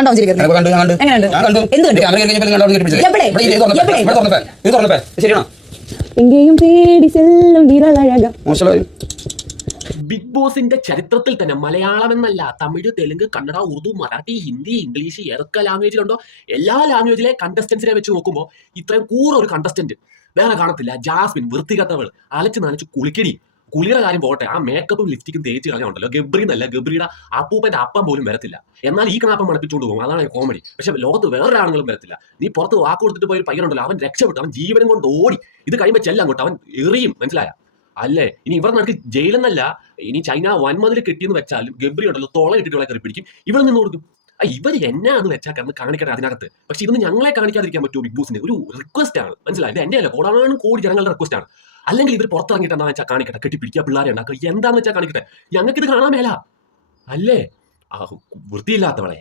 കണ്ടോ എങ്ങനെയുണ്ട്? ശരിയാണോ? എങ്കേയും തേടി സെല്ലും വിരലഴകം. ബിഗ് ബോസിന്റെ ചരിത്രത്തിൽ തന്നെ മലയാളം എന്നല്ല തമിഴ്, തെലുങ്ക്, കന്നഡ, ഉറുദു, മറാഠി, ഹിന്ദി, ഇംഗ്ലീഷ് ഏതൊക്കെ ലാംഗ്വേജിലുണ്ടോ എല്ലാ ലാംഗ്വേജിലെ കണ്ടസ്റ്റൻസിനെ വെച്ച് നോക്കുമ്പോൾ ഇത്രയും ഒരു കണ്ടസ്റ്റന്റ് വേറെ കാണത്തില്ല. ജാസ്മിൻ വൃത്തികെട്ടവൾ, അലച്ച് നനച്ച് കുളിക്കടി. കുളിയുടെ കാര്യം പോട്ടെ, ആ മേക്കപ്പും ലിപ്സ്റ്റിക്കും തേച്ച് കളഞ്ഞുണ്ടല്ലോ. ഗബ്രി എന്നല്ല, ഗബ്രിയുടെ അപ്പൂപ്പന്റെ അപ്പം പോലും വരത്തില്ല. എന്നാൽ ഈ കണാപ്പം മണപ്പിച്ചുകൊണ്ട് പോകും, അതാണ് കോമഡി. പക്ഷെ ലോകത്ത് വേറൊരാളുകളും വരത്തില്ല. നീ പുറത്ത് വാക്ക് കൊടുത്തിട്ട് പോയി പയ്യനുണ്ടല്ലോ, അവൻ രക്ഷപ്പെട്ടു, അവൻ ജീവനും കൊണ്ട് ഓടി. ഇത് കഴിയുമ്പോൾ ചെല്ലാം അങ്ങോട്ട്, അവൻ എറിയും, മനസ്സിലായ അല്ലേ? ഇനി ഇവർ നടക്ക് ജയിലെന്നല്ല, ഇനി ചൈന വൻമതിൽ കിട്ടിയെന്ന് വെച്ചാലും ഗബ്രി ഉണ്ടല്ലോ തോള ഇട്ടിട്ട് ഇവളെ കയറി പിടിക്കും, ഇവിടെ നിന്ന് കൊടുക്കും. ഇവർ എന്നാന്ന് വെച്ചാൽ കിടന്ന് കാണിക്കട്ടെ അതിനകത്ത്. പക്ഷെ ഇതൊന്നും ഞങ്ങളെ കാണിക്കാതിരിക്കാൻ പറ്റുമോ? ബിഗ് ബോസിന്റെ ഒരു റിക്വസ്റ്റ് ആണ്, മനസ്സിലായി? ഇത് എന്റെ അല്ല, കോടാനും കോടി ജനങ്ങളുടെ റിക്വസ്റ്റ് ആണ്. അല്ലെങ്കിൽ ഇവർ പുറത്തിറങ്ങിയിട്ട് എന്താ വെച്ചാൽ കാണിക്കട്ടെ, കെട്ടിപ്പിടിക്കുക, പിള്ളേരെ ഉണ്ടാക്കുക, എന്താന്ന് വെച്ചാൽ കാണിക്കട്ടെ. ഞങ്ങൾക്ക് ഇത് കാണാൻ മേല അല്ലേ? വൃത്തിയില്ലാത്തവളെ.